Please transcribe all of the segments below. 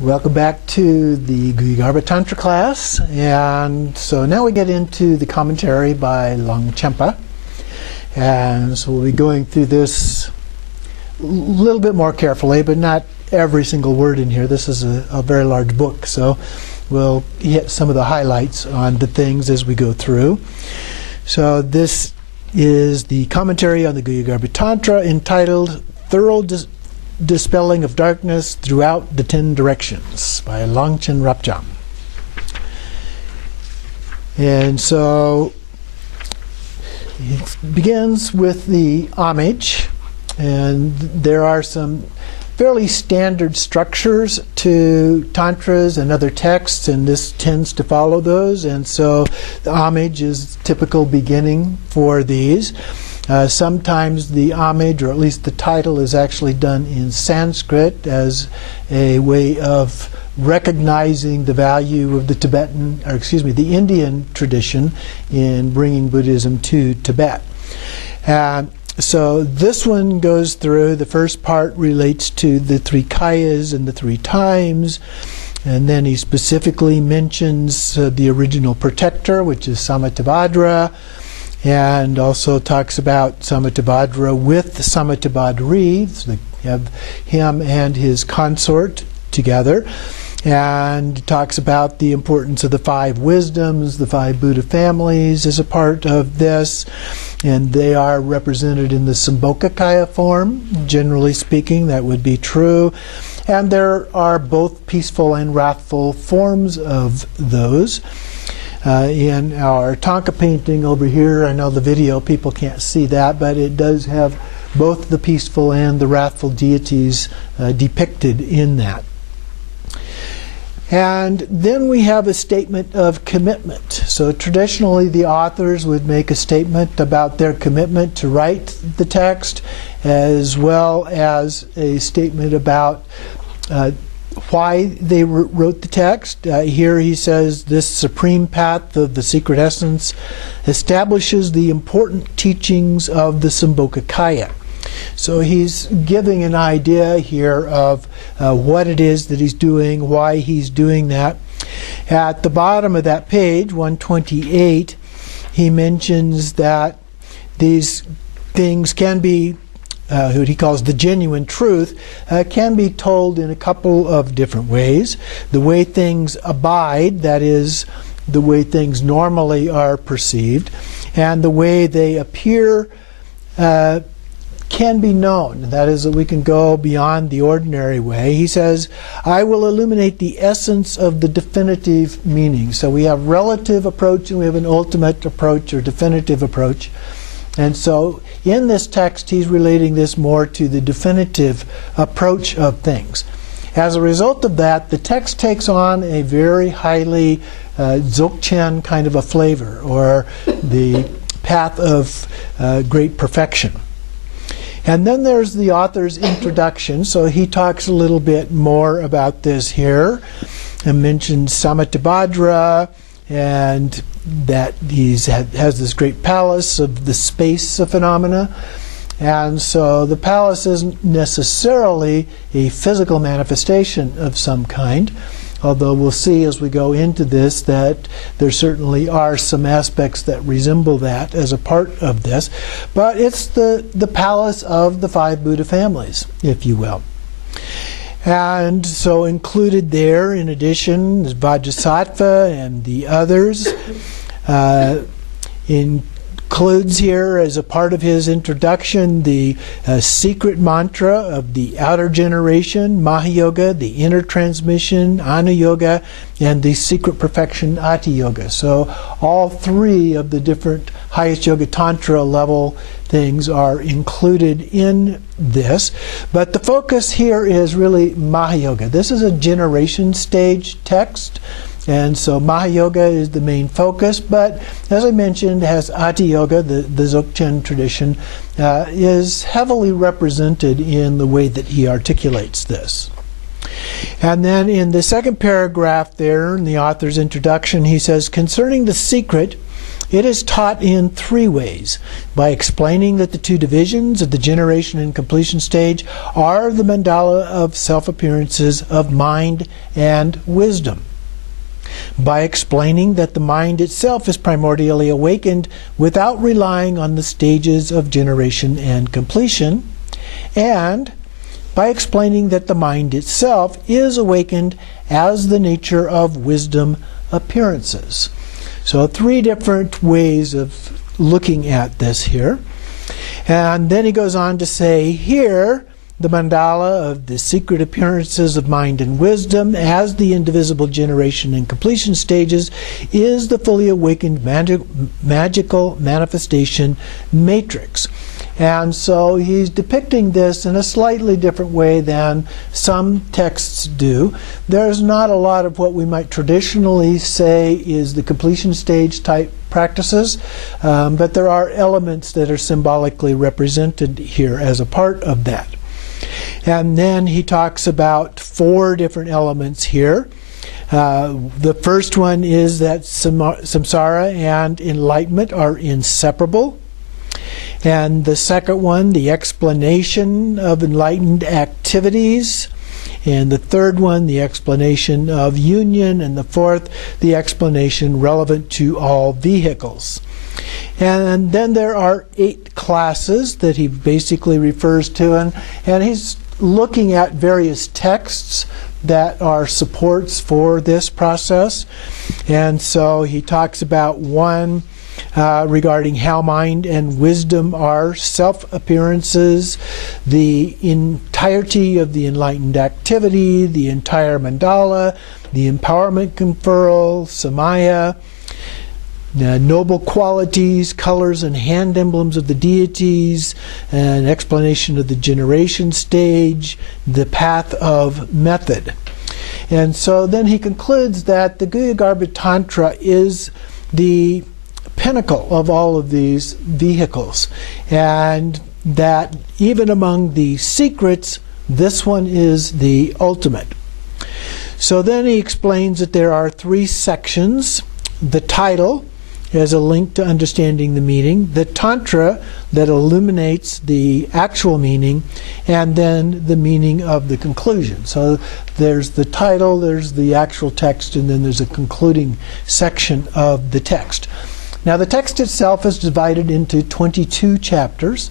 Welcome back to the Guhyagarbha Tantra class, and so now we get into the commentary by Longchenpa, and so we'll be going through this a little bit more carefully, but not every single word in here. This is a very large book, so we'll hit some of the highlights on the things as we go through. So this is the commentary on the Guhyagarbha Tantra entitled Thorough Dispelling of Darkness Throughout the 10 Directions by Longchenpa. And so it begins with the homage, and there are some fairly standard structures to tantras and other texts, and this tends to follow those, and so the homage is typical beginning for these. Sometimes the homage, or at least the title, is actually done in Sanskrit as a way of recognizing the value of the Indian tradition in bringing Buddhism to Tibet. So this one goes through, the first part relates to the three kayas and the 3 times, and then he specifically mentions the original protector, which is Samatibhadra, and also talks about Samatibhadra with Samatibhadri. So they have him and his consort together, and talks about the importance of the 5 wisdoms, the 5 Buddha families as a part of this, and they are represented in the Sambhogakaya form. Generally speaking, that would be true. And there are both peaceful and wrathful forms of those. In our Thangka painting over here, I know the video people can't see that, but it does have both the peaceful and the wrathful deities depicted in that. And then we have a statement of commitment. So traditionally the authors would make a statement about their commitment to write the text, as well as a statement about why they wrote the text. Here he says, this supreme path of the secret essence establishes the important teachings of the Sambhogakaya. So he's giving an idea here of what it is that he's doing, why he's doing that. At the bottom of that page, 128, he mentions that these things can be what he calls the genuine truth, can be told in a couple of different ways. The way things abide, that is, the way things normally are perceived, and the way they appear can be known. That is, that we can go beyond the ordinary way. He says, I will illuminate the essence of the definitive meaning. So we have relative approach and we have an ultimate approach or definitive approach. And so in this text, he's relating this more to the definitive approach of things. As a result of that, the text takes on a very highly Dzogchen kind of a flavor, or the path of great perfection. And then there's the author's introduction. So he talks a little bit more about this here, and mentions Samatibhadra, and that he has this great palace of the space of phenomena. And so the palace isn't necessarily a physical manifestation of some kind, although we'll see as we go into this that there certainly are some aspects that resemble that as a part of this. But it's the palace of the 5 Buddha families, if you will. And so included there, in addition, is Vajrasattva and the others. Includes here, as a part of his introduction, the secret mantra of the outer generation, Mahayoga, the inner transmission, Anuyoga, and the secret perfection, Ati-yoga. So all 3 of the different highest yoga tantra level things are included in this. But the focus here is really Mahayoga. This is a generation stage text. And so Mahayoga is the main focus, but as I mentioned, has Ati-yoga, the Dzogchen tradition, is heavily represented in the way that he articulates this. And then in the second paragraph there, in the author's introduction, he says, concerning the secret, It is taught in three ways: by explaining that the two divisions of the generation and completion stage are the mandala of self-appearances of mind and wisdom; by explaining that the mind itself is primordially awakened without relying on the stages of generation and completion; and by explaining that the mind itself is awakened as the nature of wisdom appearances. So three different ways of looking at this here. And then he goes on to say here, the mandala of the secret appearances of mind and wisdom as the indivisible generation and completion stages is the fully awakened magical manifestation matrix. And so he's depicting this in a slightly different way than some texts do. There's not a lot of what we might traditionally say is the completion stage type practices, but there are elements that are symbolically represented here as a part of that. And then he talks about four different elements here. The first one is that samsara and enlightenment are inseparable. And the second one, the explanation of enlightened activities. And the third one, the explanation of union. And the fourth, the explanation relevant to all vehicles. And then there are 8 classes that he basically refers to. And he's looking at various texts that are supports for this process. And so he talks about one regarding how mind and wisdom are self-appearances, the entirety of the enlightened activity, the entire mandala, the empowerment conferral, samaya, noble qualities, colors and hand emblems of the deities, an explanation of the generation stage, the path of method. And so then he concludes that the Guhyagarbha Tantra is the pinnacle of all of these vehicles, and that even among the secrets, this one is the ultimate. So then he explains that there are 3 sections: the title as a link to understanding the meaning, the tantra that illuminates the actual meaning, and then the meaning of the conclusion. So there's the title, there's the actual text, and then there's a concluding section of the text. Now the text itself is divided into 22 chapters,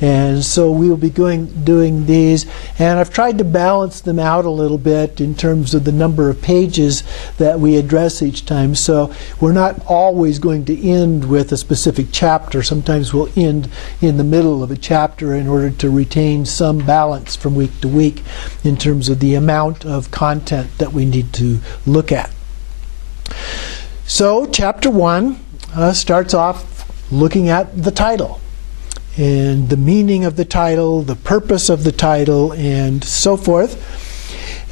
and so we will be doing these, and I've tried to balance them out a little bit in terms of the number of pages that we address each time. So we're not always going to end with a specific chapter. Sometimes we'll end in the middle of a chapter in order to retain some balance from week to week in terms of the amount of content that we need to look at. So chapter 1 starts off looking at the title and the meaning of the title, the purpose of the title, and so forth.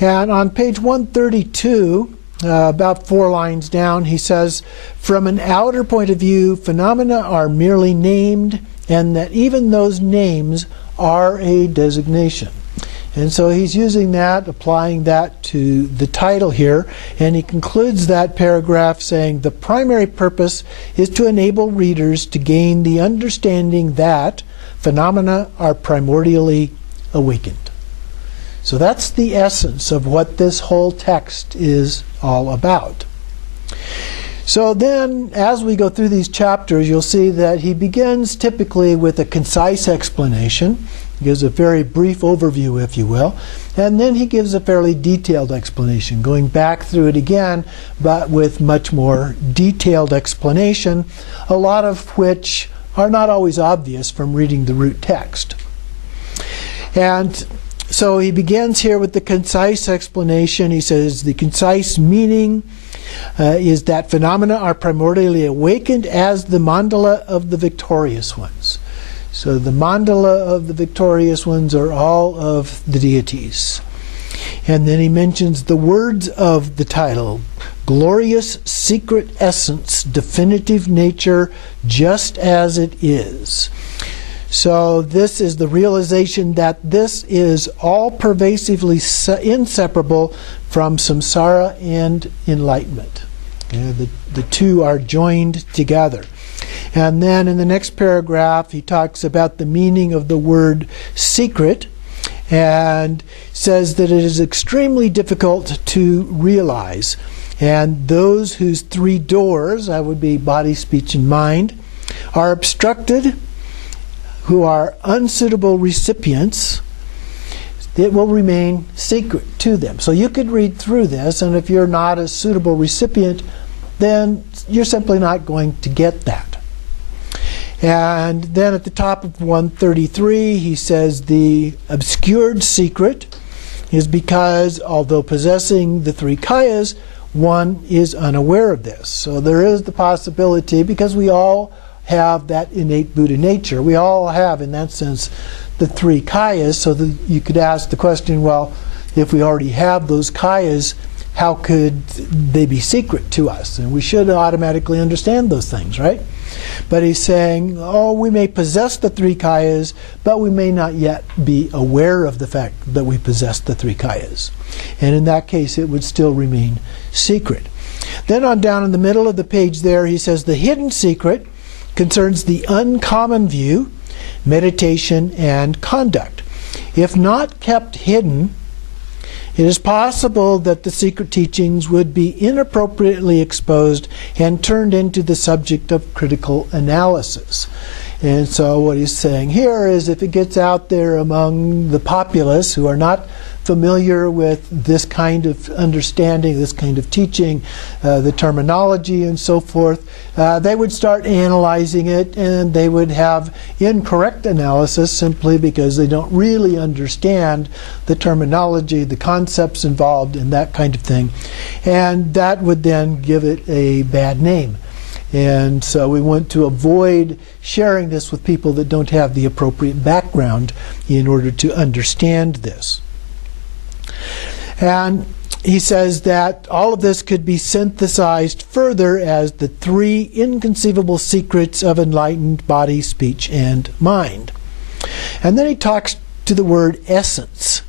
And on page 132, about 4 lines down, he says, from an outer point of view, phenomena are merely named, and that even those names are a designation. And so he's using that, applying that to the title here, and he concludes that paragraph saying, the primary purpose is to enable readers to gain the understanding that phenomena are primordially awakened. So that's the essence of what this whole text is all about. So then, as we go through these chapters, you'll see that he begins typically with a concise explanation. He gives a very brief overview, if you will, and then he gives a fairly detailed explanation, going back through it again, but with much more detailed explanation, a lot of which are not always obvious from reading the root text. And so he begins here with the concise explanation. He says the concise meaning is that phenomena are primordially awakened as the mandala of the victorious ones. So the mandala of the victorious ones are all of the deities. And then he mentions the words of the title: glorious secret essence, definitive nature, just as it is. So this is the realization that this is all pervasively inseparable from samsara and enlightenment. The two are joined together. And then in the next paragraph, he talks about the meaning of the word secret and says that it is extremely difficult to realize. And those whose three doors, that would be body, speech, and mind, are obstructed, who are unsuitable recipients, it will remain secret to them. So you could read through this, and if you're not a suitable recipient, then you're simply not going to get that. And then at the top of 133, he says the obscured secret is because, although possessing the three kayas, one is unaware of this. So there is the possibility, because we all have that innate Buddha nature. We all have, in that sense, the three kayas. So that you could ask the question, well, if we already have those kayas, how could they be secret to us? And we should automatically understand those things, right? But he's saying, oh, we may possess the three kayas, but we may not yet be aware of the fact that we possess the three kayas. And in that case, it would still remain secret. Then on down in the middle of the page there, he says the hidden secret concerns the uncommon view, meditation, and conduct. If not kept hidden, it is possible that the secret teachings would be inappropriately exposed and turned into the subject of critical analysis. And so what he's saying here is, if it gets out there among the populace who are not familiar with this kind of understanding, this kind of teaching, the terminology and so forth, they would start analyzing it, and they would have incorrect analysis simply because they don't really understand the terminology, the concepts involved, and that kind of thing. And that would then give it a bad name. And so we want to avoid sharing this with people that don't have the appropriate background in order to understand this. And he says that all of this could be synthesized further as the three inconceivable secrets of enlightened body, speech, and mind. And then he talks to the word essence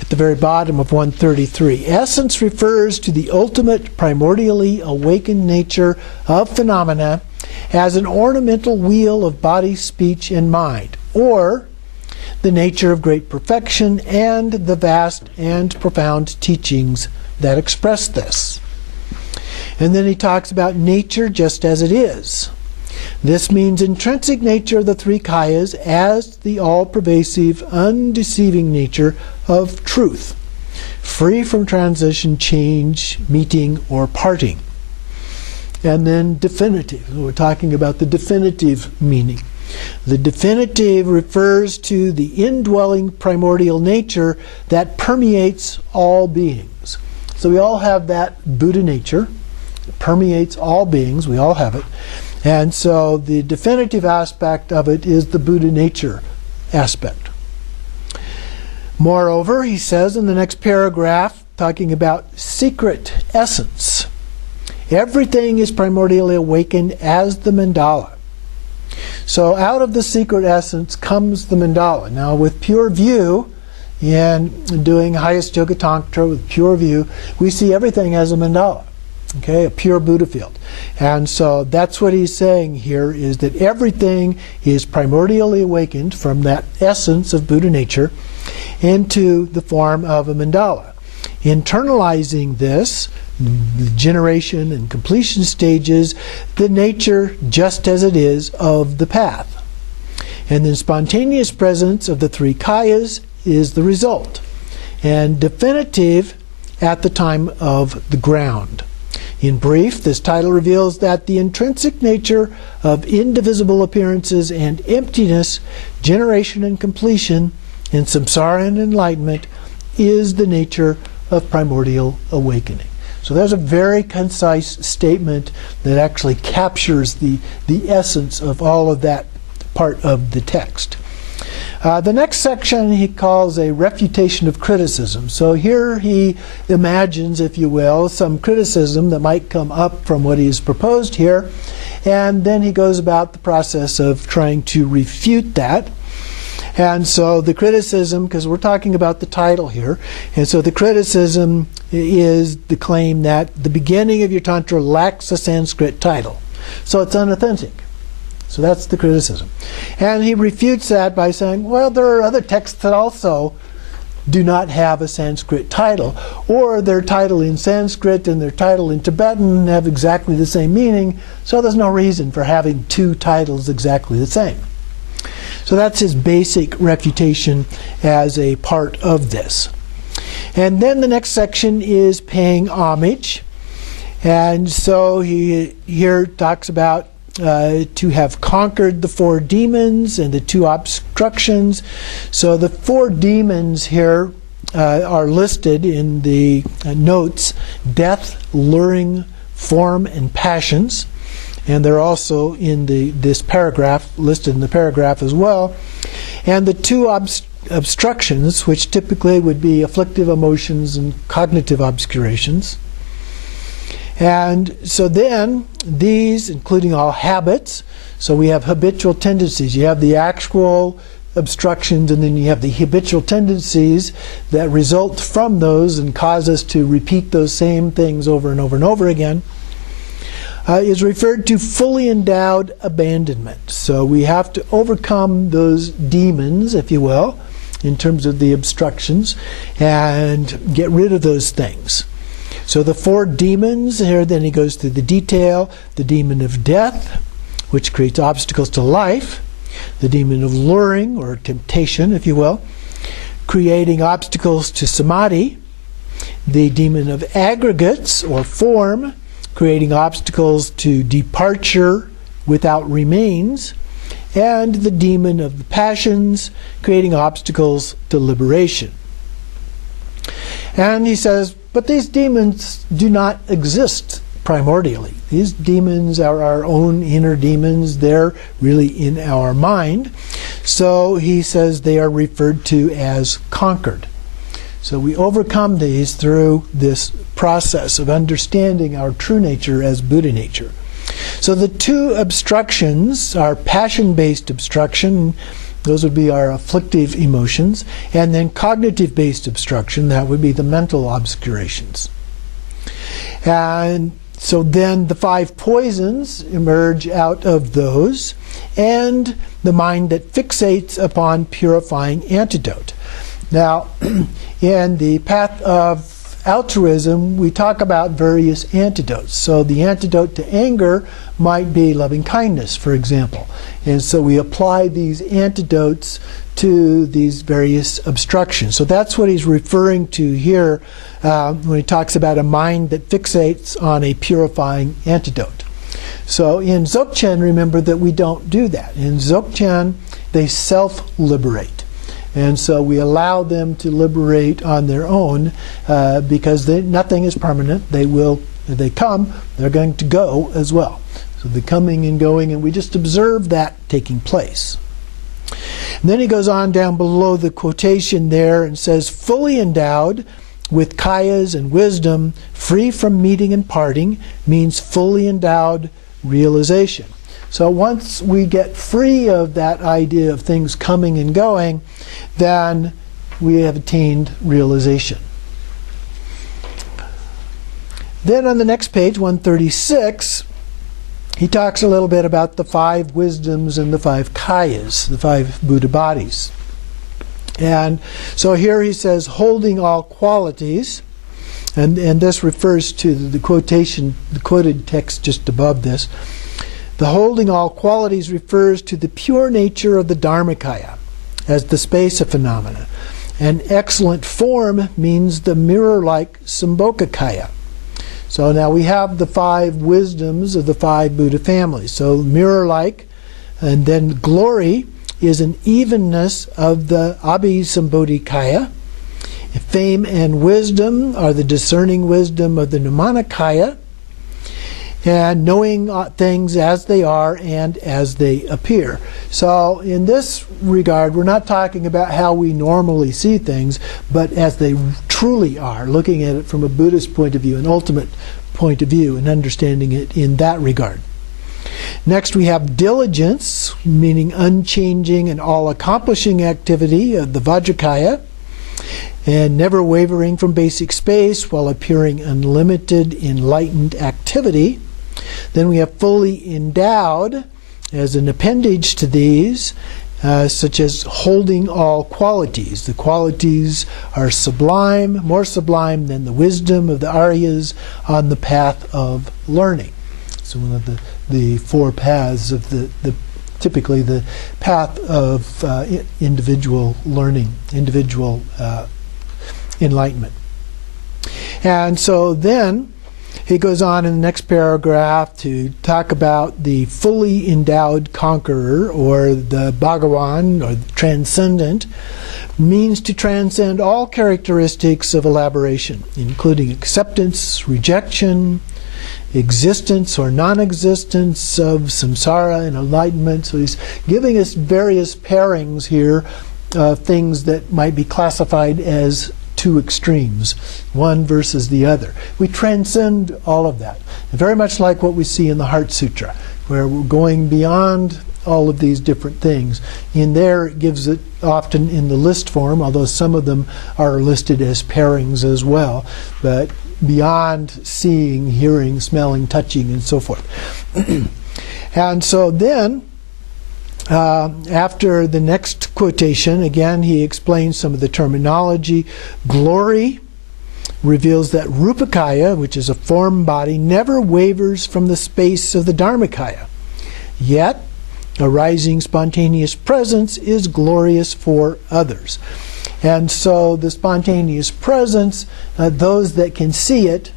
at the very bottom of 133. Essence refers to the ultimate primordially awakened nature of phenomena as an ornamental wheel of body, speech, and mind, or the nature of great perfection and the vast and profound teachings that express this. And then he talks about nature just as it is. This means intrinsic nature of the three kayas as the all-pervasive, undeceiving nature of truth, free from transition, change, meeting, or parting. And then definitive. We're talking about the definitive meaning. The definitive refers to the indwelling primordial nature that permeates all beings. So we all have that Buddha nature. It permeates all beings. We all have it. And so the definitive aspect of it is the Buddha nature aspect. Moreover, he says in the next paragraph, talking about secret essence, everything is primordially awakened as the mandala. So out of the secret essence comes the mandala. Now with pure view, in doing highest yoga tantra with pure view, we see everything as a mandala, okay, a pure Buddha field. And so that's what he's saying here, is that everything is primordially awakened from that essence of Buddha nature into the form of a mandala. Internalizing this, the generation and completion stages, the nature just as it is of the path. And the spontaneous presence of the three kayas is the result. And definitive at the time of the ground. In brief, this title reveals that the intrinsic nature of indivisible appearances and emptiness, generation and completion, in samsara and enlightenment, is the nature of primordial awakening. So there's a very concise statement that actually captures the essence of all of that part of the text. The next section he calls a refutation of criticism. So here he imagines, if you will, some criticism that might come up from what he's proposed here, and then he goes about the process of trying to refute that. And so the criticism, because we're talking about the title here, and so the criticism is the claim that the beginning of your Tantra lacks a Sanskrit title. So it's unauthentic. So that's the criticism. And he refutes that by saying, well, there are other texts that also do not have a Sanskrit title, or their title in Sanskrit and their title in Tibetan have exactly the same meaning, so there's no reason for having two titles exactly the same. So that's his basic refutation as a part of this. And then the next section is paying homage. And so he here talks about to have conquered the four demons and the two obstructions. So the four demons here are listed in the notes: death, luring, form, and passions. And they're also in this paragraph, listed in the paragraph as well. And the two obstructions, which typically would be afflictive emotions and cognitive obscurations. And so then these, including all habits, so we have habitual tendencies. You have the actual obstructions, and then you have the habitual tendencies that result from those and cause us to repeat those same things over and over and over again, is referred to fully endowed abandonment. So we have to overcome those demons, if you will, in terms of the obstructions, and get rid of those things. So the four demons here, then he goes through the detail: the demon of death, which creates obstacles to life; the demon of luring, or temptation, if you will, creating obstacles to samadhi; the demon of aggregates, or form, creating obstacles to departure without remains; and the demon of the passions, creating obstacles to liberation. And he says, but these demons do not exist primordially. These demons are our own inner demons. They're really in our mind. So he says they are referred to as conquered. So we overcome these through this process of understanding our true nature as Buddha nature. So the two obstructions are passion-based obstruction. Those would be our afflictive emotions. And then cognitive-based obstruction, that would be the mental obscurations. And so then the five poisons emerge out of those, and the mind that fixates upon purifying antidote. Now, in the path of altruism, we talk about various antidotes. So the antidote to anger might be loving kindness, for example. And so we apply these antidotes to these various obstructions. So that's what he's referring to here when he talks about a mind that fixates on a purifying antidote. So in Dzogchen, remember that we don't do that. In Dzogchen, they self-liberate. And so we allow them to liberate on their own because nothing is permanent. If they come, they're going to go as well. So the coming and going, and we just observe that taking place. And then he goes on down below the quotation there and says, fully endowed with kayas and wisdom, free from meeting and parting, means fully endowed realization. So once we get free of that idea of things coming and going, then we have attained realization. Then on the next page, 136, he talks a little bit about the five wisdoms and the five kayas, the five Buddha bodies. And so here he says, holding all qualities, and this refers to the quotation, the quoted text just above this. The holding all qualities refers to the pure nature of the Dharmakaya as the space of phenomena. And excellent form means the mirror-like Sambhogakaya. So now we have the five wisdoms of the five Buddha families. So mirror-like, and then glory is an evenness of the Abhisambodhikaya. Fame and wisdom are the discerning wisdom of the Nirmanakaya. And knowing things as they are and as they appear. So in this regard, we're not talking about how we normally see things, but as they truly are, looking at it from a Buddhist point of view, an ultimate point of view, and understanding it in that regard. Next we have diligence, meaning unchanging and all-accomplishing activity of the Vajrakaya, and never wavering from basic space while appearing unlimited enlightened activity. Then we have fully endowed, as an appendage to these, such as holding all qualities. The qualities are sublime, more sublime than the wisdom of the Aryas on the path of learning. So one of the four paths of typically the path of individual learning, individual enlightenment. And so then he goes on in the next paragraph to talk about the fully endowed conqueror, or the Bhagawan, or the transcendent, means to transcend all characteristics of elaboration, including acceptance, rejection, existence or non-existence of samsara and enlightenment. So he's giving us various pairings here of things that might be classified as two extremes, one versus the other. We transcend all of that. Very much like what we see in the Heart Sutra, where we're going beyond all of these different things. In there, it gives it often in the list form, although some of them are listed as pairings as well, but beyond seeing, hearing, smelling, touching, and so forth. And so then, after the next quotation, again, he explains some of the terminology. Glory reveals that Rupakaya, which is a form body, never wavers from the space of the Dharmakaya. Yet, arising spontaneous presence is glorious for others. And so the spontaneous presence, those that can see it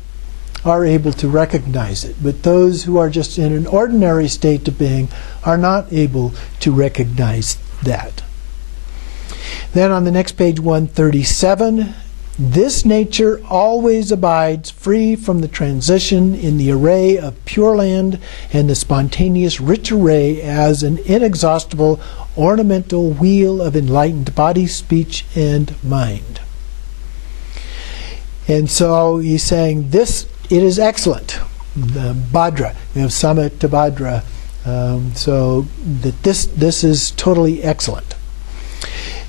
are able to recognize it. But those who are just in an ordinary state of being are not able to recognize that. Then on the next page, 137, this nature always abides free from the transition in the array of Pure Land and the spontaneous rich array as an inexhaustible ornamental wheel of enlightened body, speech, and mind. And so he's saying this, it is excellent. The Bhadra, we have Samatha Bhadra, so that this is totally excellent.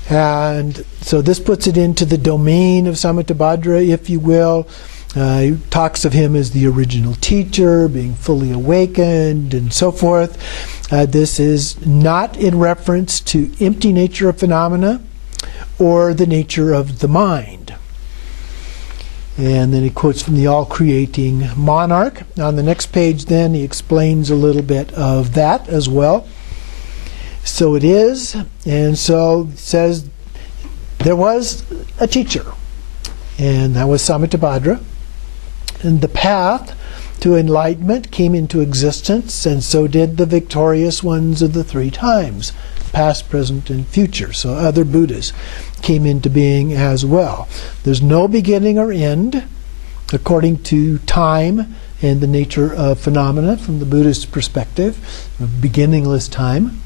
And so this puts it into the domain of Samatha Bhadra, if you will. He talks of him as the original teacher, being fully awakened, and so forth. This is not in reference to empty nature of phenomena or the nature of the mind. And then he quotes from the all-creating monarch. On the next page then he explains a little bit of that as well. So it is, and so it says there was a teacher, and that was Samatha Bhadra. And the path to enlightenment came into existence, and so did the victorious ones of the three times, past, present, and future. So other Buddhas came into being as well. There's no beginning or end, according to time and the nature of phenomena from the Buddhist perspective, of beginningless time.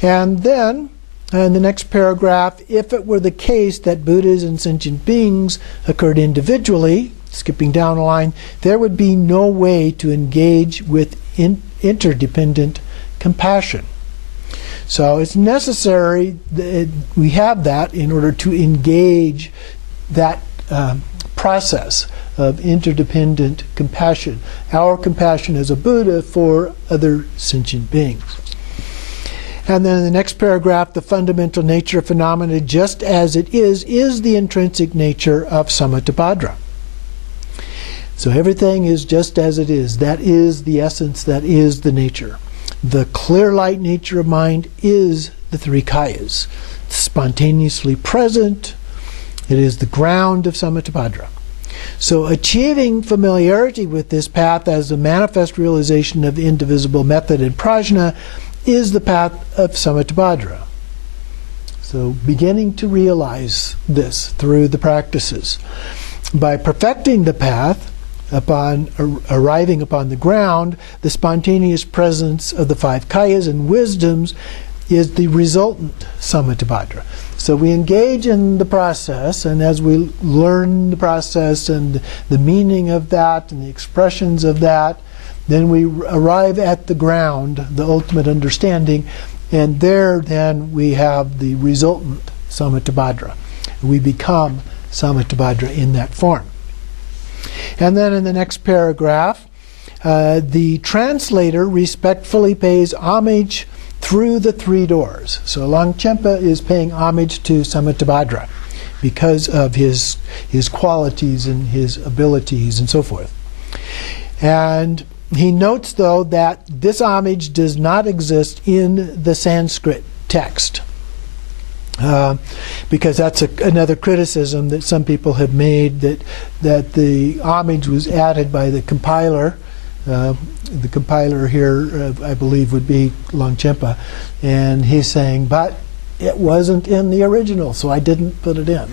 And then, in the next paragraph, if it were the case that Buddhas and sentient beings occurred individually, skipping down a line, there would be no way to engage with interdependent compassion. So it's necessary that we have that in order to engage that process of interdependent compassion, our compassion as a Buddha for other sentient beings. And then in the next paragraph, the fundamental nature of phenomena, just as it is the intrinsic nature of Samatha Bhadra. So everything is just as it is. That is the essence, that is the nature. The clear light nature of mind is the three kayas. It's spontaneously present. It is the ground of Samatha Bhadra. So achieving familiarity with this path as a manifest realization of indivisible method and prajna is the path of Samatha Bhadra. So beginning to realize this through the practices. By perfecting the path, upon arriving upon the ground, the spontaneous presence of the five kayas and wisdoms is the resultant Samatha Bhadra. So we engage in the process, and as we learn the process and the meaning of that and the expressions of that, then we arrive at the ground, the ultimate understanding, and there then we have the resultant Samatha Bhadra. We become Samatha Bhadra in that form. And then in the next paragraph, the translator respectfully pays homage through the three doors. So Longchenpa is paying homage to Samitabhadra because of his qualities and his abilities and so forth. And he notes, though, that this homage does not exist in the Sanskrit text. Because that's another criticism that some people have made, that the homage was added by the compiler. The compiler here, I believe, would be Longchenpa, and he's saying, but it wasn't in the original, so I didn't put it in.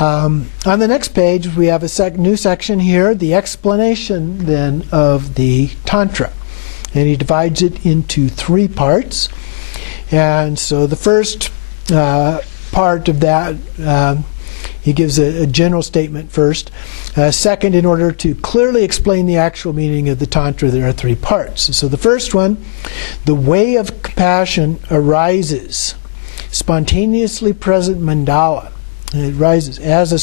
On the next page, we have a new section here, the explanation then of the Tantra. And he divides it into three parts. And so the first part of that, he gives a general statement first. Second, in order to clearly explain the actual meaning of the Tantra, there are three parts. So the first one, the way of compassion arises, spontaneously present mandala. It rises as a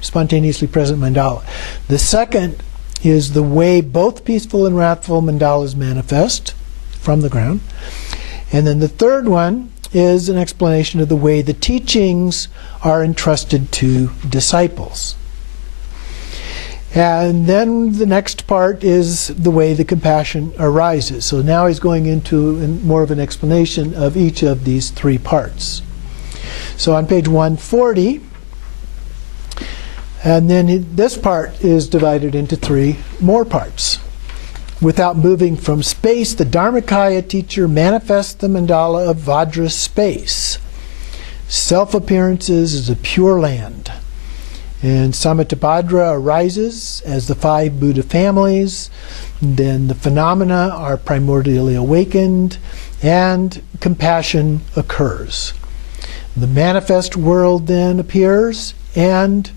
spontaneously present mandala. The second is the way both peaceful and wrathful mandalas manifest from the ground. And then the third one is an explanation of the way the teachings are entrusted to disciples. And then the next part is the way the compassion arises. So now he's going into more of an explanation of each of these three parts. So on page 140, and then this part is divided into three more parts. Without moving from space, the Dharmakaya teacher manifests the mandala of Vajra space. Self-appearances is a pure land. And Samitabhadra arises as the five Buddha families. Then the phenomena are primordially awakened, and compassion occurs. The manifest world then appears, and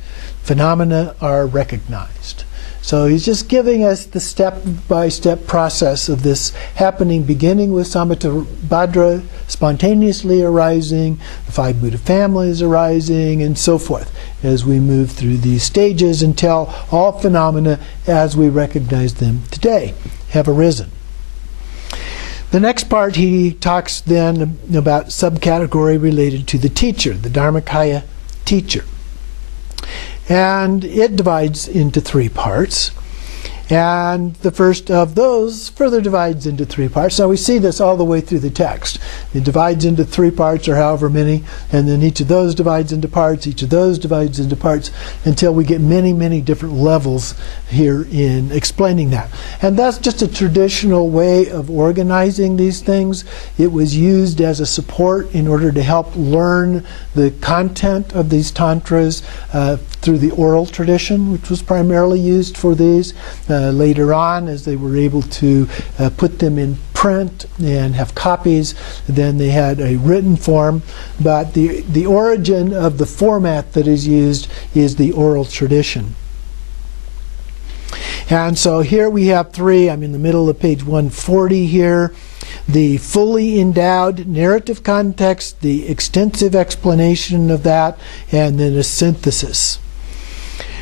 phenomena are recognized. So he's just giving us the step-by-step process of this happening, beginning with Samitabhadra spontaneously arising, the five Buddha families arising, and so forth, as we move through these stages until all phenomena, as we recognize them today, have arisen. The next part, he talks then about subcategory related to the teacher, the Dharmakaya teacher. And it divides into three parts. And the first of those further divides into three parts. Now we see this all the way through the text. It divides into three parts, or however many, and then each of those divides into parts, each of those divides into parts, until we get many, many different levels here in explaining that. And that's just a traditional way of organizing these things. It was used as a support in order to help learn the content of these tantras through the oral tradition, which was primarily used for these. Later on, as they were able to put them in print and have copies, then they had a written form. But the origin of the format that is used is the oral tradition. And so here we have three. I'm in the middle of page 140 here. The fully endowed narrative context, the extensive explanation of that, and then a synthesis.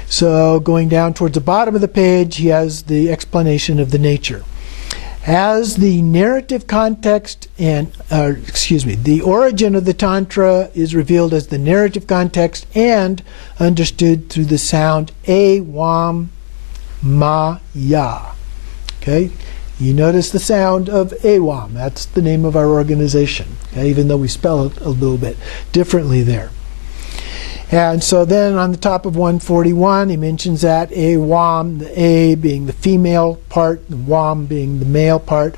So going down towards the bottom of the page, he has the explanation of the nature. As the narrative context the origin of the Tantra is revealed as the narrative context and understood through the sound A, Wam, Ma, Ya. Okay? You notice the sound of Awam. That's the name of our organization, okay? Even though we spell it a little bit differently there. And so then on the top of 141, he mentions that Awam, the A being the female part, the Wam being the male part,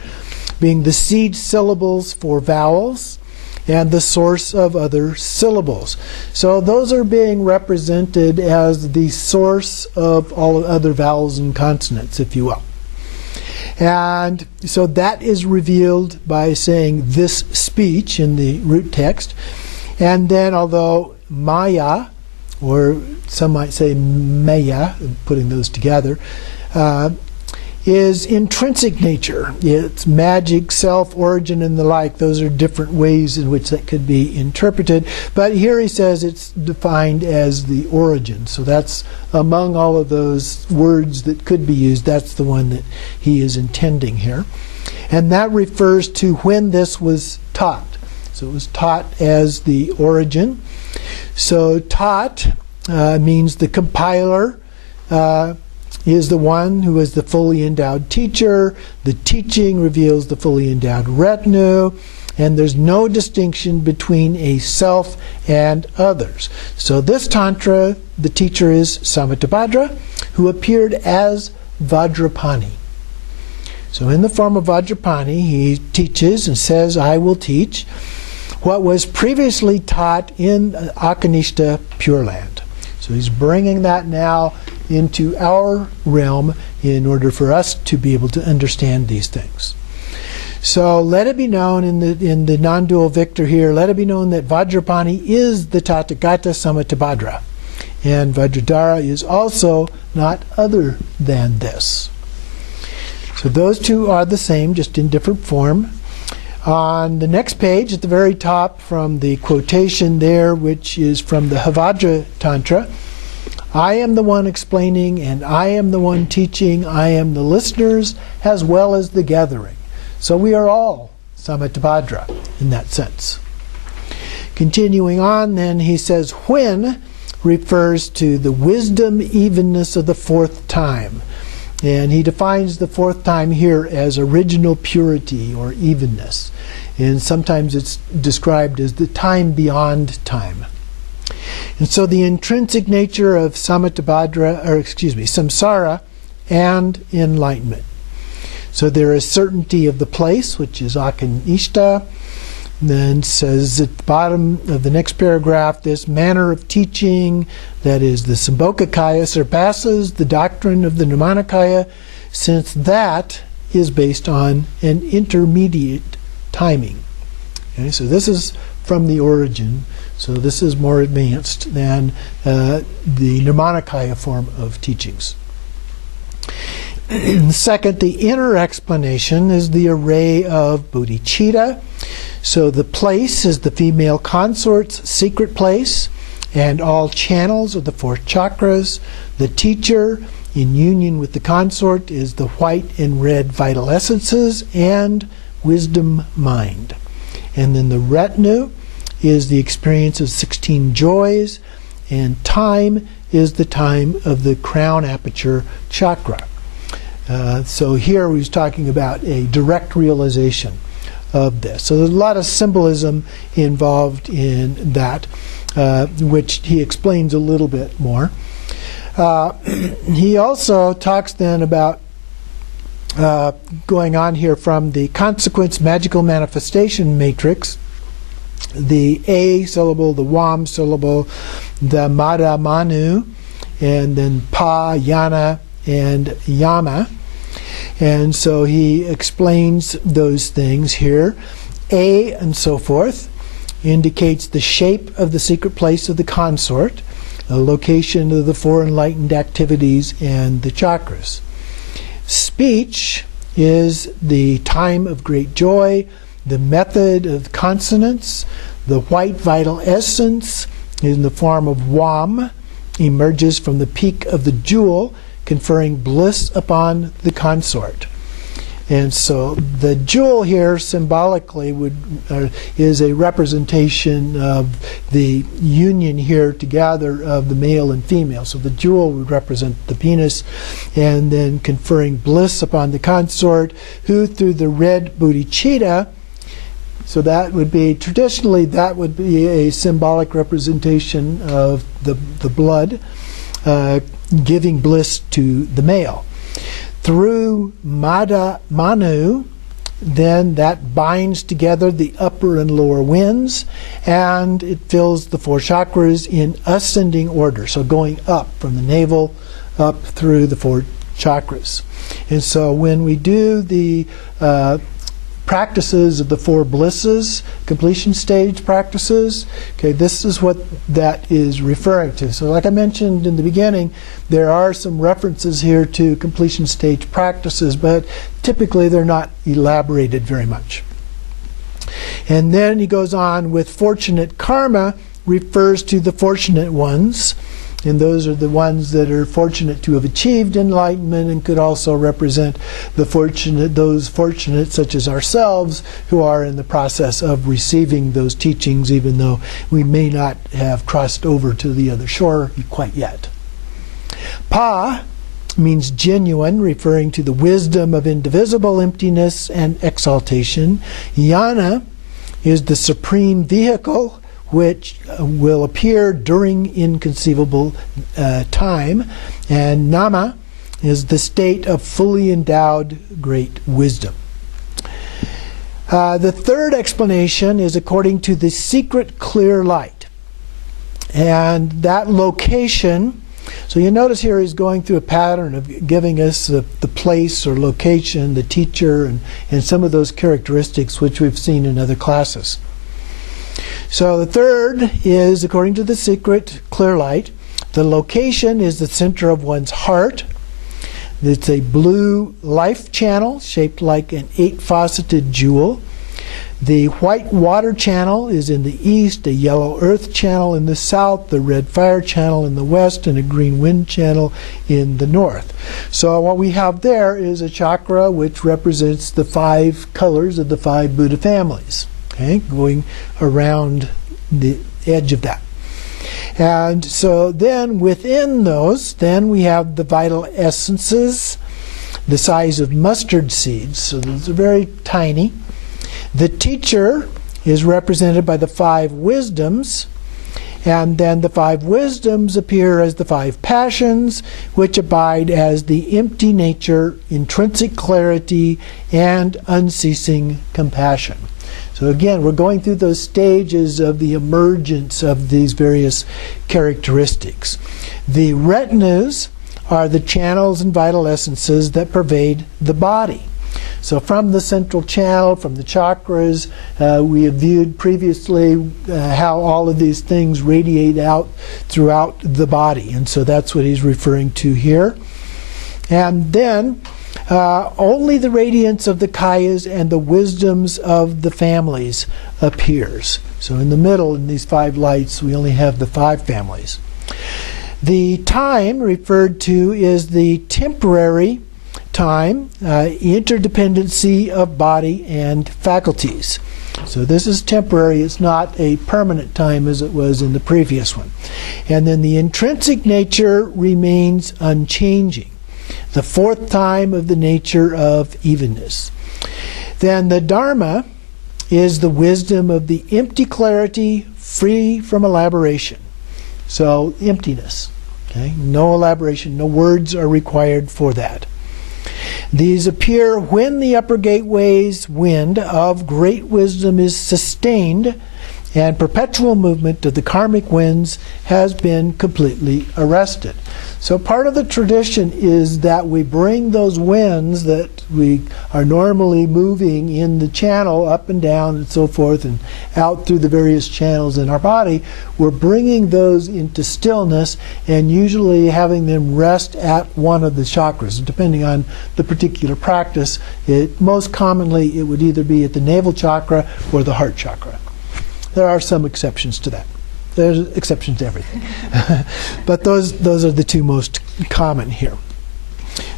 being the seed syllables for vowels and the source of other syllables. So those are being represented as the source of all other vowels and consonants, if you will. And so that is revealed by saying this speech in the root text. And then, although Maya, or some might say Maya, putting those together, is intrinsic nature. It's magic, self, origin, and the like. Those are different ways in which that could be interpreted. But here he says it's defined as the origin. So that's among all of those words that could be used, that's the one that he is intending here. And that refers to when this was taught. So it was taught as the origin. So taught means the compiler is the one who is the fully endowed teacher. The teaching reveals the fully endowed retinue. And there's no distinction between a self and others. So this Tantra, the teacher is Samittabhadra, who appeared as Vajrapani. So in the form of Vajrapani, he teaches and says, I will teach what was previously taught in Akanishta Pure Land. So he's bringing that now into our realm in order for us to be able to understand these things. So let it be known in the non-dual victor here, let it be known that Vajrapani is the Tathagata Samittabhadra. And Vajradhara is also not other than this. So those two are the same, just in different form. On the next page, at the very top, from the quotation there, which is from the Havajra Tantra, I am the one explaining, and I am the one teaching, I am the listeners, as well as the gathering. So we are all Samittabhadra in that sense. Continuing on, then, he says, when refers to the wisdom evenness of the fourth time. And he defines the fourth time here as original purity or evenness. And sometimes it's described as the time beyond time. And so the intrinsic nature of samsara and enlightenment. So there is certainty of the place, which is akanishta. Then says at the bottom of the next paragraph, this manner of teaching, that is the Sambhogakaya, surpasses the doctrine of the Nirmanakaya, since that is based on an intermediate timing. Okay, so this is from the origin, so this is more advanced than the Nirmanakaya form of teachings. Second, the inner explanation is the array of bodhicitta. So the place is the female consort's secret place, and all channels of the four chakras. The teacher, in union with the consort, is the white and red vital essences and wisdom mind. And then the retinue is the experience of 16 joys, and time is the time of the crown aperture chakra. So here he's talking about a direct realization of this. So there's a lot of symbolism involved in that, which he explains a little bit more. He also talks then about going on here from the consequence magical manifestation matrix, the A syllable, the Wam syllable, the Mada Manu, and then Pa, Yana, and Yama. And so he explains those things here. A and so forth indicates the shape of the secret place of the consort, the location of the four enlightened activities and the chakras. Speech is the time of great joy, the method of consonance, the white vital essence in the form of Wam emerges from the peak of the jewel, conferring bliss upon the consort. And so the jewel here symbolically is a representation of the union here together of the male and female. So the jewel would represent the penis, and then conferring bliss upon the consort, who through the red bodhicitta, so that would be, traditionally that would be a symbolic representation of the blood, giving bliss to the male. Through Mada Manu, then that binds together the upper and lower winds, and it fills the four chakras in ascending order, so going up from the navel up through the four chakras. And so when we do the practices of the four blisses, completion stage practices. Okay, this is what that is referring to. So like I mentioned in the beginning, there are some references here to completion stage practices, but typically they're not elaborated very much. And then he goes on with fortunate karma, refers to the fortunate ones. And those are the ones that are fortunate to have achieved enlightenment, and could also represent the those fortunate such as ourselves who are in the process of receiving those teachings, even though we may not have crossed over to the other shore quite yet. Pa means genuine, referring to the wisdom of indivisible emptiness and exaltation. Jnana is the supreme vehicle which will appear during inconceivable time. And Nama is the state of fully endowed great wisdom. The third explanation is according to the secret clear light. And that location, so you notice here he's going through a pattern of giving us the place or location, the teacher, and some of those characteristics which we've seen in other classes. So the third is, according to the secret clear light, the location is the center of one's heart. It's a blue life channel shaped like an 8-faceted jewel. The white water channel is in the east, a yellow earth channel in the south, the red fire channel in the west, and a green wind channel in the north. So what we have there is a chakra which represents the 5 colors of the 5 Buddha families. Okay, going around the edge of that. And so then within those, then we have the vital essences, the size of mustard seeds. So those are very tiny. The teacher is represented by the 5 wisdoms, and then the 5 wisdoms appear as the 5 passions, which abide as the empty nature, intrinsic clarity, and unceasing compassion. So again, we're going through those stages of the emergence of these various characteristics. The retinas are the channels and vital essences that pervade the body. So from the central channel, from the chakras, we have viewed previously how all of these things radiate out throughout the body. And so that's what he's referring to here. And then only the radiance of the kayas and the wisdoms of the families appears. So in the middle, in these 5 lights, we only have the 5 families. The time referred to is the temporary time, interdependency of body and faculties. So this is temporary. It's not a permanent time as it was in the previous one. And then the intrinsic nature remains unchanging. The 4th time of the nature of evenness. Then the Dharma is the wisdom of the empty clarity, free from elaboration. So emptiness. Okay? No elaboration, no words are required for that. These appear when the upper gateway's wind of great wisdom is sustained and perpetual movement of the karmic winds has been completely arrested. So part of the tradition is that we bring those winds that we are normally moving in the channel up and down and so forth and out through the various channels in our body, we're bringing those into stillness and usually having them rest at one of the chakras. Depending on the particular practice, most commonly it would either be at the navel chakra or the heart chakra. There are some exceptions to that. There's exceptions to everything. But those are the 2 most common here.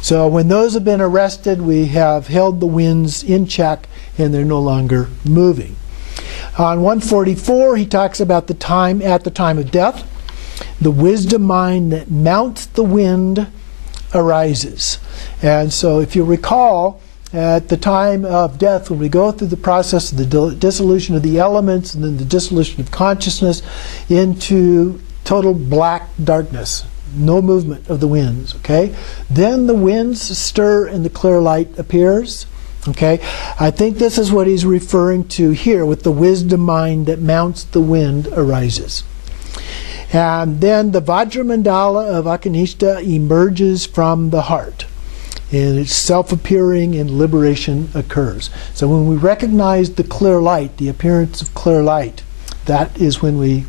So when those have been arrested, we have held the winds in check and they're no longer moving. On 144, he talks about the time at the time of death. The wisdom mind that mounts the wind arises. And so if you recall, at the time of death, when we go through the process of the dissolution of the elements and then the dissolution of consciousness into total black darkness, no movement of the winds, okay? Then the winds stir and the clear light appears, okay? I think this is what he's referring to here with the wisdom mind that mounts the wind arises. And then the Vajramandala of Akanishta emerges from the heart. and it's self-appearing, and liberation occurs. So when we recognize the clear light, the appearance of clear light, that is when we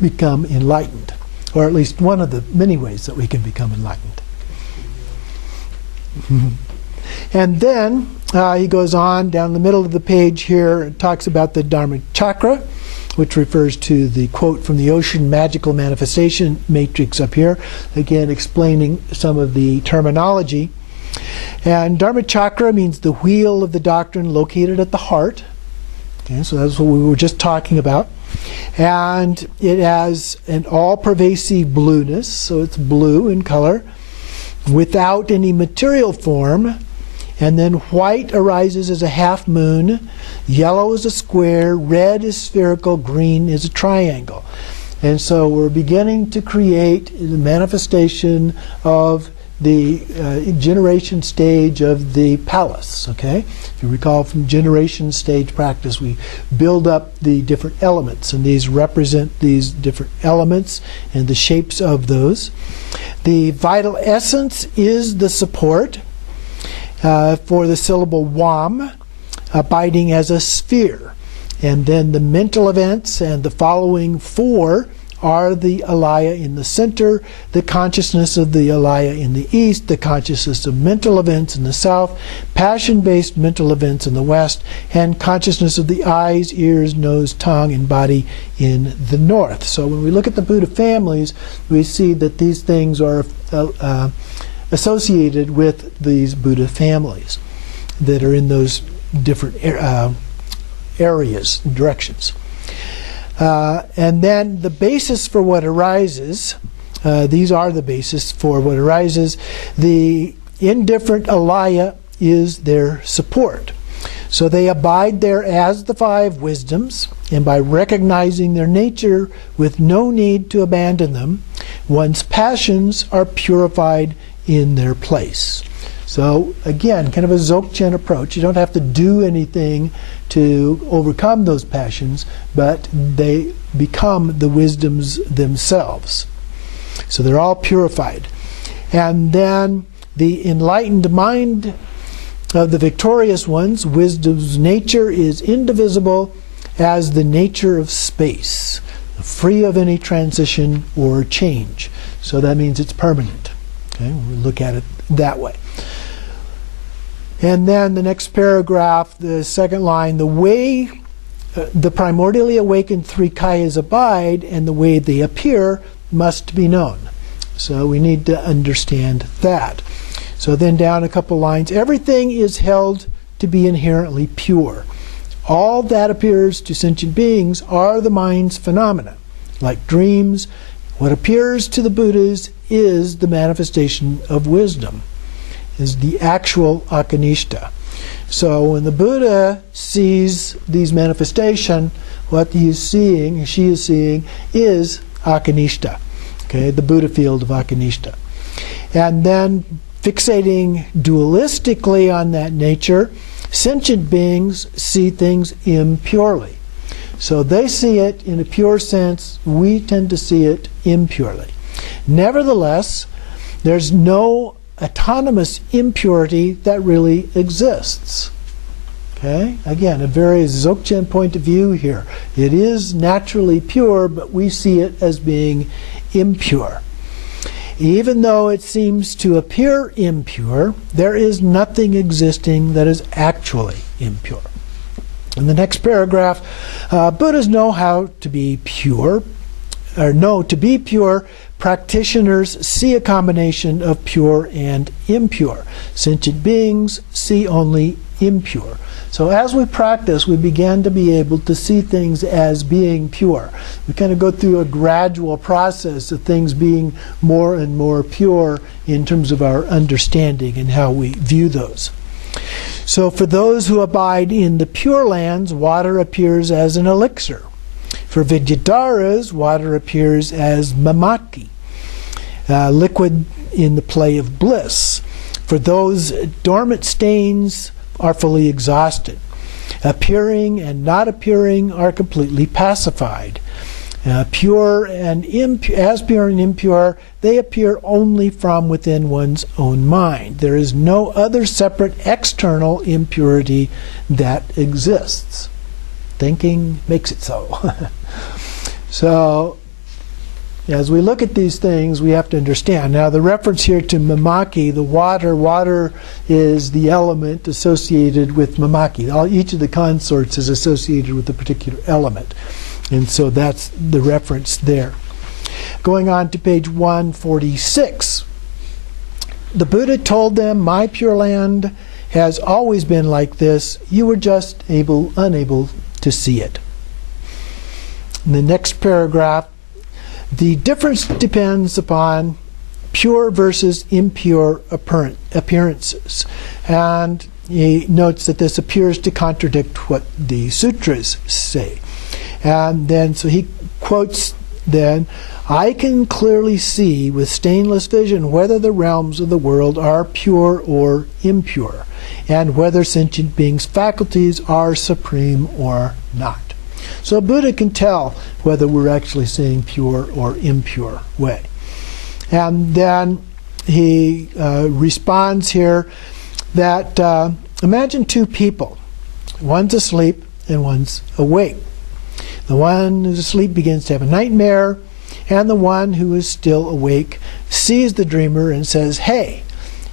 become enlightened, or at least one of the many ways that we can become enlightened. And then he goes on down the middle of the page here and talks about the Dharma chakra, which refers to the quote from the Ocean Magical Manifestation Matrix up here, again explaining some of the terminology. And Dharma chakra means the wheel of the doctrine located at the heart. Okay, so that's what we were just talking about. And it has an all-pervasive blueness, so it's blue in color, without any material form. And then white arises as a half moon, yellow is a square, red is spherical, green is a triangle. And so we're beginning to create the manifestation of the generation stage of the palace. Okay? If you recall from generation stage practice, we build up the different elements, and these represent these different elements and the shapes of those. The vital essence is the support for the syllable wam, abiding as a sphere. And then the mental events and the following four are the alaya in the center, the consciousness of the alaya in the east, the consciousness of mental events in the south, passion-based mental events in the west, and consciousness of the eyes, ears, nose, tongue, and body in the north. So when we look at the Buddha families, we see that these things are associated with these Buddha families that are in those different areas, directions. And then the basis for what arises, these are the basis for what arises. The indifferent alaya is their support. So they abide there as the five wisdoms, and by recognizing their nature with no need to abandon them, one's passions are purified in their place. So again, kind of a Dzogchen approach. You don't have to do anything to overcome those passions, but they become the wisdoms themselves. So they're all purified. And then the enlightened mind of the victorious ones, wisdom's nature is indivisible as the nature of space, free of any transition or change. So that means it's permanent. Okay, we'll look at it that way. And then the next paragraph, the second line, the way the primordially awakened three kayas abide and the way they appear must be known. So we need to understand that. So then down a couple lines, everything is held to be inherently pure. All that appears to sentient beings are the mind's phenomena. Like dreams, what appears to the Buddhas is the manifestation of wisdom, is the actual akanishta. So when the Buddha sees these manifestations, what he is seeing, she is seeing, is akanishta, okay, the Buddha field of akanishta. And then fixating dualistically on that nature, sentient beings see things impurely. So they see it in a pure sense, we tend to see it impurely. Nevertheless, there's no autonomous impurity that really exists. Okay? Again, a very Dzogchen point of view here. It is naturally pure, but we see it as being impure. Even though it seems to appear impure, there is nothing existing that is actually impure. In the next paragraph, Buddhas know how to be pure, or know to be pure. Practitioners see a combination of pure and impure. Sentient beings see only impure. So as we practice, we begin to be able to see things as being pure. We kind of go through a gradual process of things being more and more pure in terms of our understanding and how we view those. So for those who abide in the Pure Lands, water appears as an elixir. For Vidyadharas, water appears as mamaki, liquid in the play of bliss. For those, dormant stains are fully exhausted. Appearing and not appearing are completely pacified. Pure and as pure and impure, they appear only from within one's own mind. There is no other separate external impurity that exists. Thinking makes it so. So, as we look at these things, we have to understand. Now, the reference here to mamaki, the water is the element associated with mamaki. Each of the consorts is associated with a particular element. And so that's the reference there. Going on to page 146. The Buddha told them, "My Pure Land has always been like this. You were just unable to see it." In the next paragraph, the difference depends upon pure versus impure appearances. And he notes that this appears to contradict what the sutras say. And then, so he quotes then, "I can clearly see with stainless vision whether the realms of the world are pure or impure, and whether sentient beings' faculties are supreme or not." So Buddha can tell whether we're actually seeing pure or impure way. And then he responds here that imagine two people. One's asleep and one's awake. The one who's asleep begins to have a nightmare, and the one who is still awake sees the dreamer and says, "Hey,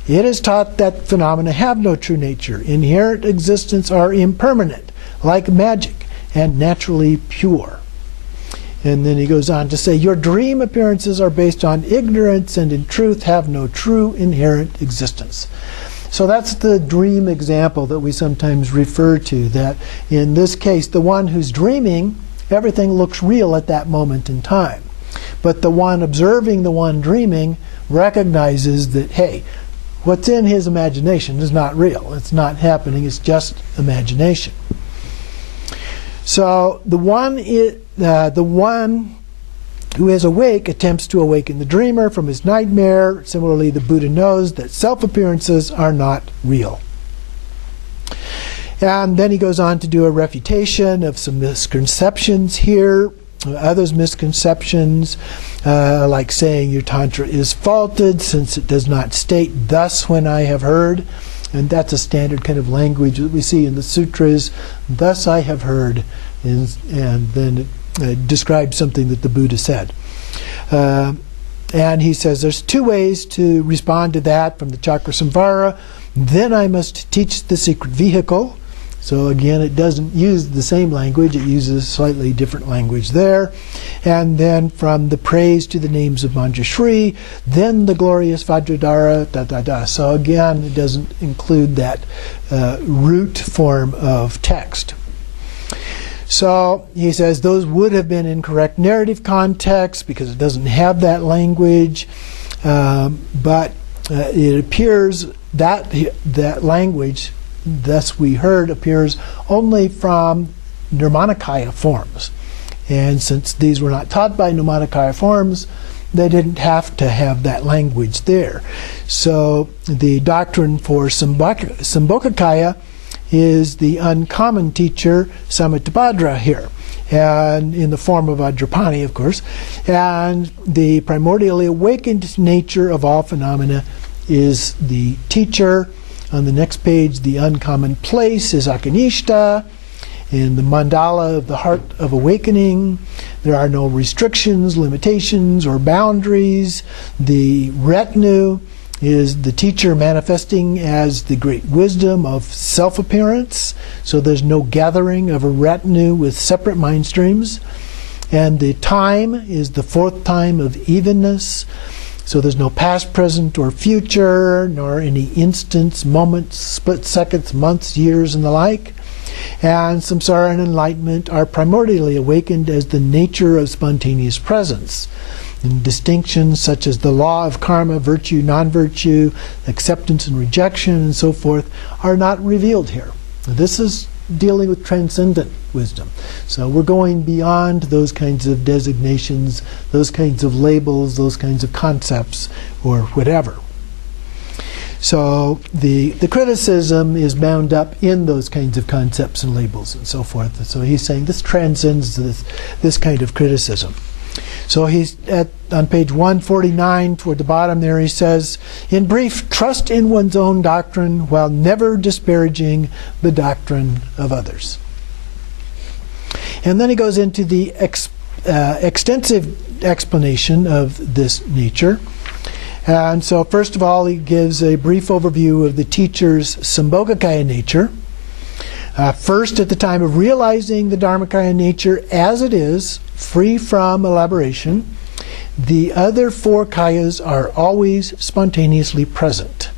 it is taught that phenomena have no true nature. Inherent existence are impermanent, like magic, and naturally pure." And then he goes on to say, "Your dream appearances are based on ignorance and in truth have no true inherent existence." So that's the dream example that we sometimes refer to, that in this case, the one who's dreaming, everything looks real at that moment in time. But the one observing the one dreaming recognizes that, hey, what's in his imagination is not real. It's not happening. It's just imagination. So the one who is awake attempts to awaken the dreamer from his nightmare. Similarly, the Buddha knows that self-appearances are not real. And then he goes on to do a refutation of some misconceptions here. Others misconceptions, like saying your Tantra is faulted since it does not state, "Thus when I have heard." And that's a standard kind of language that we see in the sutras. "Thus I have heard," and then it describes something that the Buddha said. And he says there's two ways to respond to that from the Chakrasamvara. "Then I must teach the secret vehicle." So again, it doesn't use the same language. It uses slightly different language there. And then from the praise to the names of Manjushri, then the glorious Vajradhara, So again, it doesn't include that root form of text. So he says those would have been incorrect narrative context because it doesn't have that language. But it appears that that language, thus we heard, appears only from Nirmanakaya forms. And since these were not taught by Nirmanakaya forms, they didn't have to have that language there. So the doctrine for Sambhogakaya is the uncommon teacher Samittabhadra here, and in the form of Vajrapani, of course. And the primordially awakened nature of all phenomena is the teacher. On the next page, the uncommon place is Akanishta. In the mandala of the heart of awakening, there are no restrictions, limitations, or boundaries. The retinue is the teacher manifesting as the great wisdom of self-appearance. So there's no gathering of a retinue with separate mind streams. And the time is the fourth time of evenness. So there's no past, present, or future, nor any instants, moments, split seconds, months, years, and the like. And samsara and enlightenment are primordially awakened as the nature of spontaneous presence. And distinctions such as the law of karma, virtue, non-virtue, acceptance and rejection, and so forth, are not revealed here. This is dealing with transcendent wisdom. So we're going beyond those kinds of designations, those kinds of labels, those kinds of concepts, or whatever. So the criticism is bound up in those kinds of concepts and labels and so forth. And so he's saying this transcends this kind of criticism. So he's on page 149 toward the bottom there, he says, in brief, trust in one's own doctrine while never disparaging the doctrine of others. And then he goes into the extensive explanation of this nature. And so first of all, he gives a brief overview of the teacher's Sambhogakaya nature. First, at the time of realizing the Dharmakaya nature as it is, free from elaboration, the other four kayas are always spontaneously present.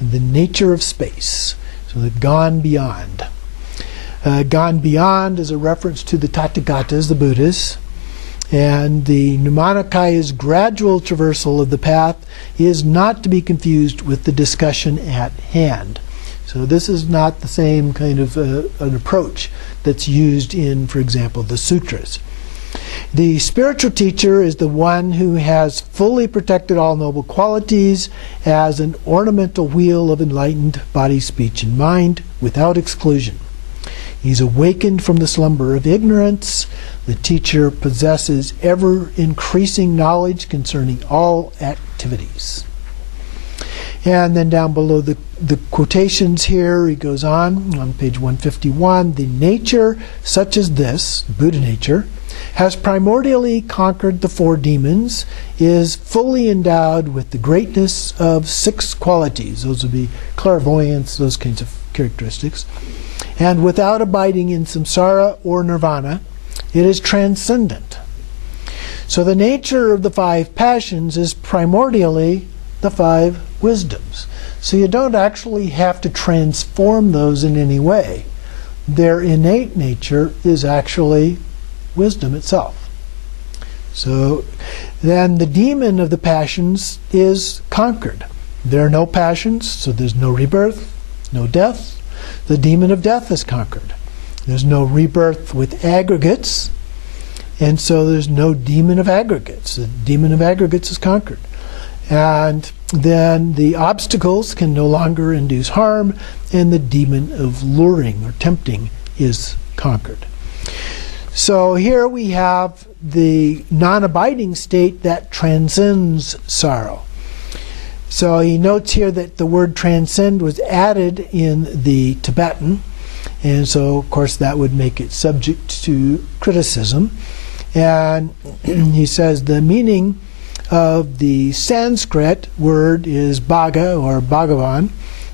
The nature of space, so they've gone beyond. Gone beyond is a reference to the Tathagatas, the Buddhas, and the Nirmanakaya's gradual traversal of the path is not to be confused with the discussion at hand. So this is not the same kind of an approach that's used in, for example, the sutras. The spiritual teacher is the one who has fully protected all noble qualities as an ornamental wheel of enlightened body, speech, and mind without exclusion. He's awakened from the slumber of ignorance. The teacher possesses ever-increasing knowledge concerning all activities. And then down below the quotations here, he goes on page 151, the nature such as this, Buddha nature, has primordially conquered the four demons, is fully endowed with the greatness of 6 qualities. Those would be clairvoyance, those kinds of characteristics. And without abiding in samsara or nirvana, it is transcendent. So the nature of the 5 passions is primordially the 5 wisdoms. So you don't actually have to transform those in any way. Their innate nature is actually wisdom itself. So then the demon of the passions is conquered. There are no passions, so there's no rebirth, no death. The demon of death is conquered. There's no rebirth with aggregates, and so there's no demon of aggregates. The demon of aggregates is conquered. And then the obstacles can no longer induce harm, and the demon of luring or tempting is conquered. So here we have the non-abiding state that transcends sorrow. So he notes here that the word transcend was added in the Tibetan, and so of course that would make it subject to criticism. And he says the meaning of the Sanskrit word is bhaga or bhagavan,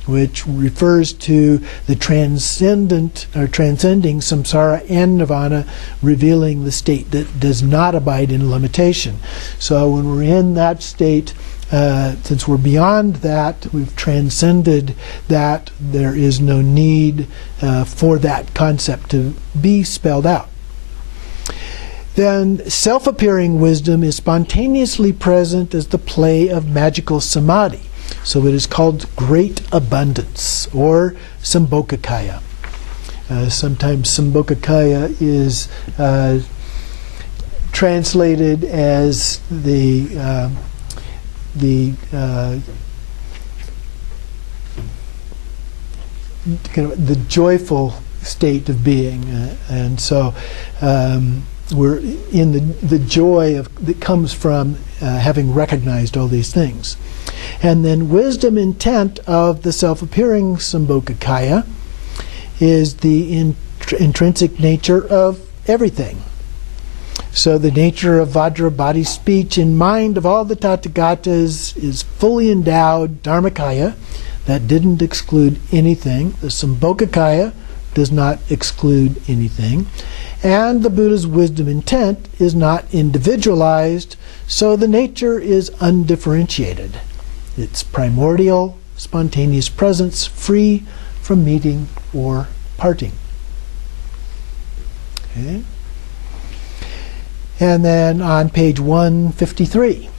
which refers to the transcendent or transcending samsara and nirvana, revealing the state that does not abide in limitation. So when we're in that state, since we're beyond that, we've transcended that, there is no need for that concept to be spelled out. Then self-appearing wisdom is spontaneously present as the play of magical samadhi. So it is called great abundance, or Sambhogakaya. Sometimes Sambhogakaya is translated as the joyful state of being, and so we're in the joy that comes from having recognized all these things. And then wisdom intent of the self-appearing Sambhogakaya is the intrinsic nature of everything. So the nature of Vajra, body, speech, and mind of all the Tathagatas is fully endowed Dharmakaya. That didn't exclude anything. The Sambhogakaya does not exclude anything. And the Buddha's wisdom intent is not individualized, so the nature is undifferentiated. It's primordial, spontaneous presence, free from meeting or parting. Okay. And then on page 153,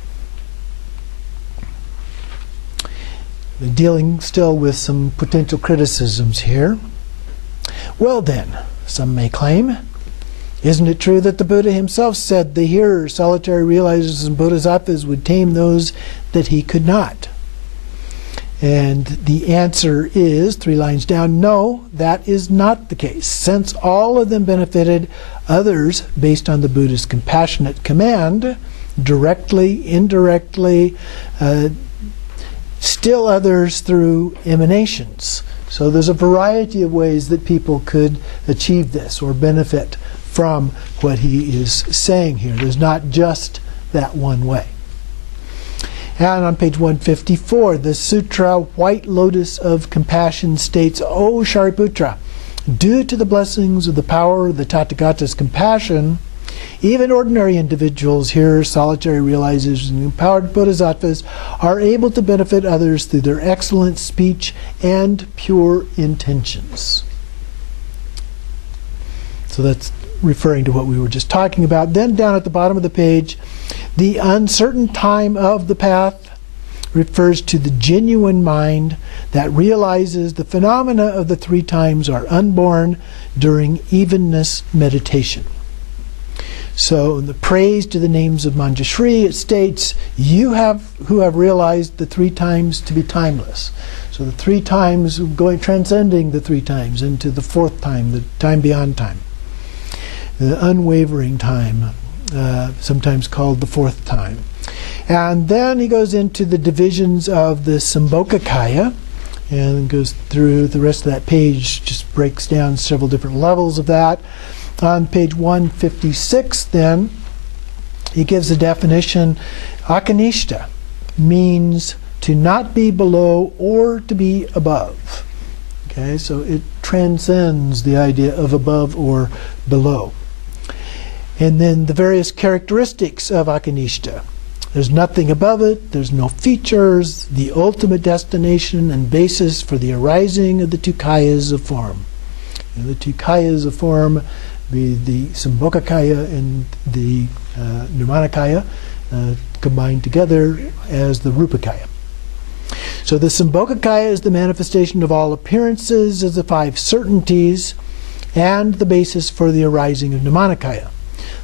dealing still with some potential criticisms here. Well then, some may claim, isn't it true that the Buddha himself said the hearer, solitary realizers and bodhisattvas would tame those that he could not? And the answer is, 3 lines down, no, that is not the case. Since all of them benefited others based on the Buddha's compassionate command, directly, indirectly, still others through emanations. So there's a variety of ways that people could achieve this or benefit from what he is saying here. There's not just that one way. And on page 154, the Sutra White Lotus of Compassion states, O Shariputra, due to the blessings of the power of the Tathagata's compassion, even ordinary individuals here, solitary realizers and empowered bodhisattvas, are able to benefit others through their excellent speech and pure intentions. So that's referring to what we were just talking about. Then down at the bottom of the page, the uncertain time of the path refers to the genuine mind that realizes the phenomena of the 3 times are unborn during evenness meditation. So in the praise to the names of Manjushri, it states, you who have realized the 3 times to be timeless. So the 3 times, transcending the 3 times into the 4th time, the time beyond time. The unwavering time, sometimes called the 4th time. And then he goes into the divisions of the Sambhogakaya and goes through the rest of that page, just breaks down several different levels of that. On page 156 then, he gives a definition. Akanishta means to not be below or to be above. Okay, so it transcends the idea of above or below. And then the various characteristics of Akanishta. There's nothing above it, there's no features, the ultimate destination and basis for the arising of the 2 kayas of form. And the 2 kayas of form be the Sambhogakaya and the Nirmanakaya combined together as the Rupakaya. So the Sambhogakaya is the manifestation of all appearances as the 5 certainties and the basis for the arising of Nirmanakaya.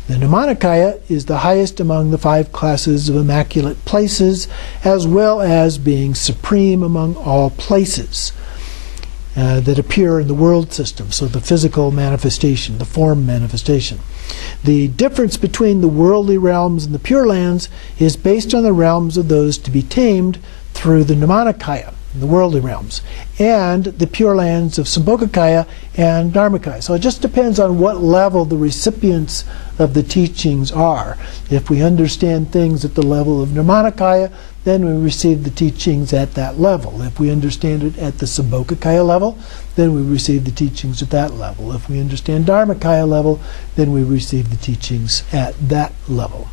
The Nirmanakaya is the highest among the 5 classes of immaculate places, as well as being supreme among all places that appear in the world system. So the physical manifestation, the form manifestation. The difference between the worldly realms and the Pure Lands is based on the realms of those to be tamed through the Nirmanakaya, the worldly realms, and the Pure Lands of Sambhogakaya and Dharmakaya. So it just depends on what level the recipients of the teachings are. If we understand things at the level of Nirmanakaya, then we receive the teachings at that level. If we understand it at the Sambhogakaya level, then we receive the teachings at that level. If we understand Dharmakaya level, then we receive the teachings at that level.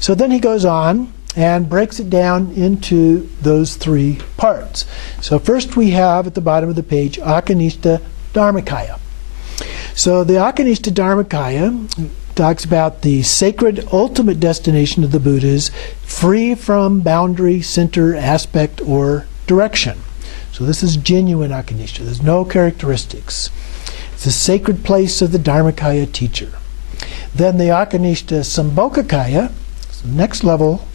So then he goes on and breaks it down into those 3 parts. So first we have at the bottom of the page Akanishta Dharmakaya. So the Akanishta Dharmakaya talks about the sacred ultimate destination of the Buddhas, free from boundary, center, aspect, or direction. So this is genuine Akanishta. There's no characteristics. It's the sacred place of the Dharmakaya teacher. Then the Akanishta Sambhogakaya, so next level,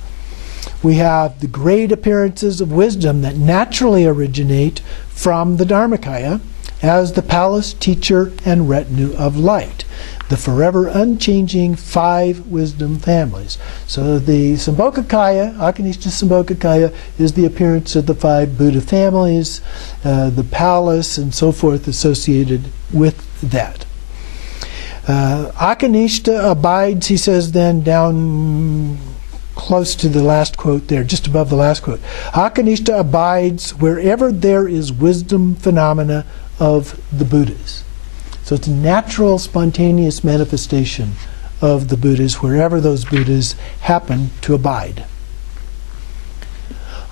we have the great appearances of wisdom that naturally originate from the Dharmakaya as the palace, teacher, and retinue of light. The forever unchanging 5 wisdom families. So the Sambhogakaya, Akanishta Sambhogakaya, is the appearance of the 5 Buddha families, the palace, and so forth associated with that. Akanishta abides, he says then, down close to the last quote there, just above the last quote. Akanishta abides wherever there is wisdom phenomena of the Buddhas. So it's a natural, spontaneous manifestation of the Buddhas wherever those Buddhas happen to abide.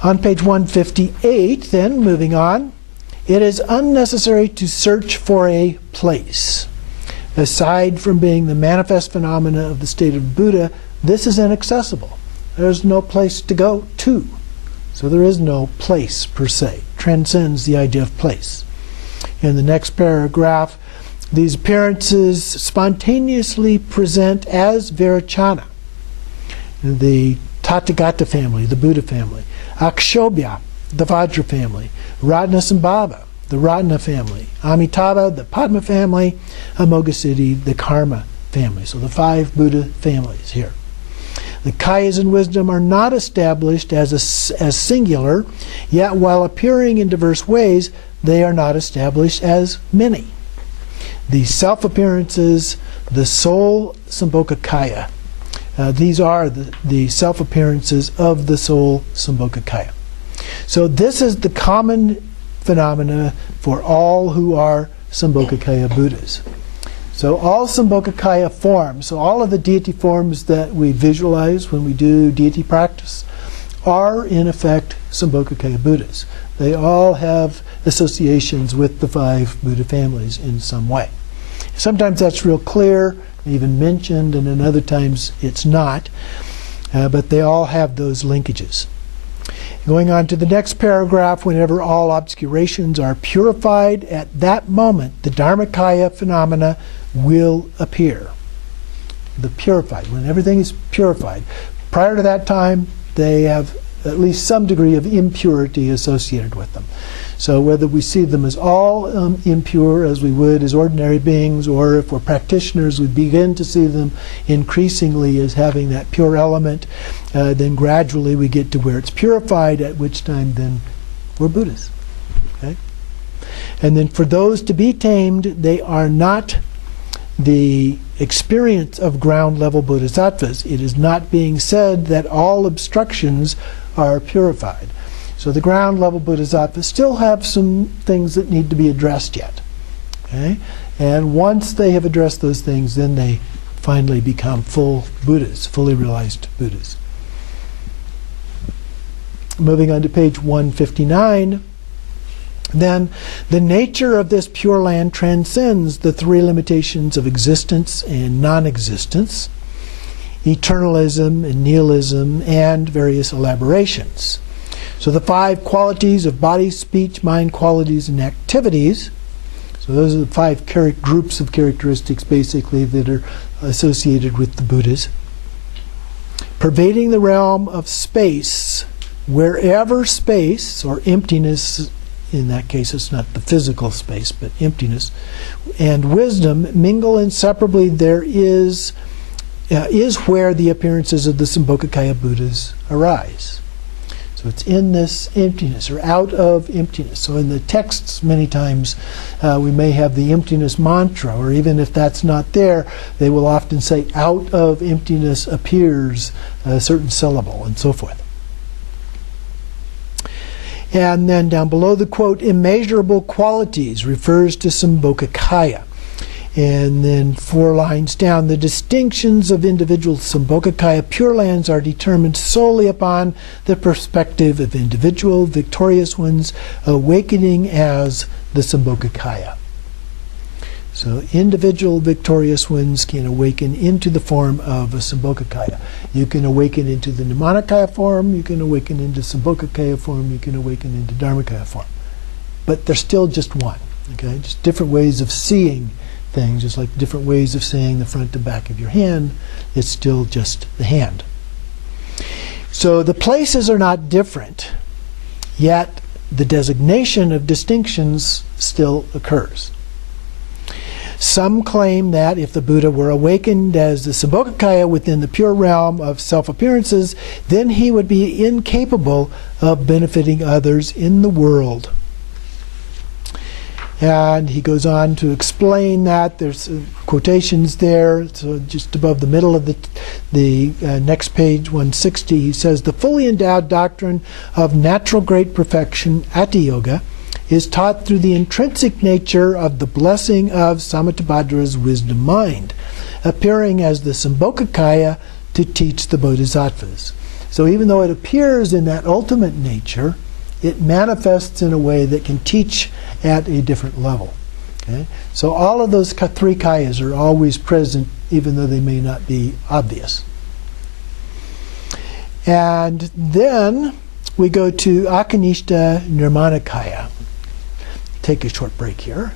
On page 158, then, moving on, it is unnecessary to search for a place. Aside from being the manifest phenomena of the state of Buddha, this is inaccessible. There's no place to go to. So there is no place per se. Transcends the idea of place. In the next paragraph, these appearances spontaneously present as Virachana, the Tathagata family, the Buddha family. Akshobhya the Vajra family. Ratnasambhava, the Ratna family. Amitabha, the Padma family. Amoghasiddhi, the Karma family. So the 5 Buddha families here. The Kayas in wisdom are not established as singular, yet while appearing in diverse ways, they are not established as many. The self-appearances, the soul Sambhogakaya. These are the self-appearances of the soul Sambhogakaya. So this is the common phenomena for all who are Sambhogakaya Buddhas. So all Sambhogakaya forms, so all of the deity forms that we visualize when we do deity practice, are in effect Sambhogakaya Buddhas. They all have associations with the 5 Buddha families in some way. Sometimes that's real clear, even mentioned, and in other times it's not. But they all have those linkages. Going on to the next paragraph, whenever all obscurations are purified, at that moment the Dharmakaya phenomena will appear. The purified, when everything is purified. Prior to that time, they have at least some degree of impurity associated with them. So whether we see them as all impure, as we would as ordinary beings, or if we're practitioners, we begin to see them increasingly as having that pure element, then gradually we get to where it's purified, at which time then we're Buddhas. Okay? And then for those to be tamed, they are not the experience of ground-level bodhisattvas. It is not being said that all obstructions are purified. So the ground-level bodhisattvas still have some things that need to be addressed yet. Okay? And once they have addressed those things, then they finally become full Buddhas, fully realized Buddhas. Moving on to page 159. Then the nature of this Pure Land transcends the 3 limitations of existence and non-existence, eternalism and nihilism, and various elaborations. So the 5 qualities of body, speech, mind, qualities, and activities. So those are the 5 groups of characteristics basically that are associated with the Buddhas. Pervading the realm of space, wherever space or emptiness, in that case it's not the physical space, but emptiness, and wisdom mingle inseparably, there is where the appearances of the Sambhogakaya Buddhas arise. So it's in this emptiness, or out of emptiness. So in the texts many times we may have the emptiness mantra, or even if that's not there, they will often say out of emptiness appears a certain syllable, and so forth. And then down below the quote, immeasurable qualities refers to Sambhogakaya. And then 4 lines down, the distinctions of individual Sambhogakaya Pure Lands are determined solely upon the perspective of individual victorious ones awakening as the Sambhogakaya. So individual victorious ones can awaken into the form of a Sambhogakaya. You can awaken into the Nirmanakaya form, you can awaken into Sambhogakaya form, you can awaken into Dharmakaya form. But they're still just one. Okay? Just different ways of seeing things, just like different ways of saying the front and back of your hand. It's still just the hand. So the places are not different, yet the designation of distinctions still occurs. Some claim that if the Buddha were awakened as the Sambhogakaya within the pure realm of self-appearances, then he would be incapable of benefiting others in the world. And he goes on to explain that. There's quotations there. So just above the middle of the next page, 160, he says, the fully endowed doctrine of natural great perfection, Ati Yoga, is taught through the intrinsic nature of the blessing of Samantabhadra's wisdom mind, appearing as the Sambhogakaya to teach the Bodhisattvas. So even though it appears in that ultimate nature, it manifests in a way that can teach at a different level. Okay? So all of those 3 kayas are always present, even though they may not be obvious. And then we go to Akanishta Nirmanakaya. Take a short break here.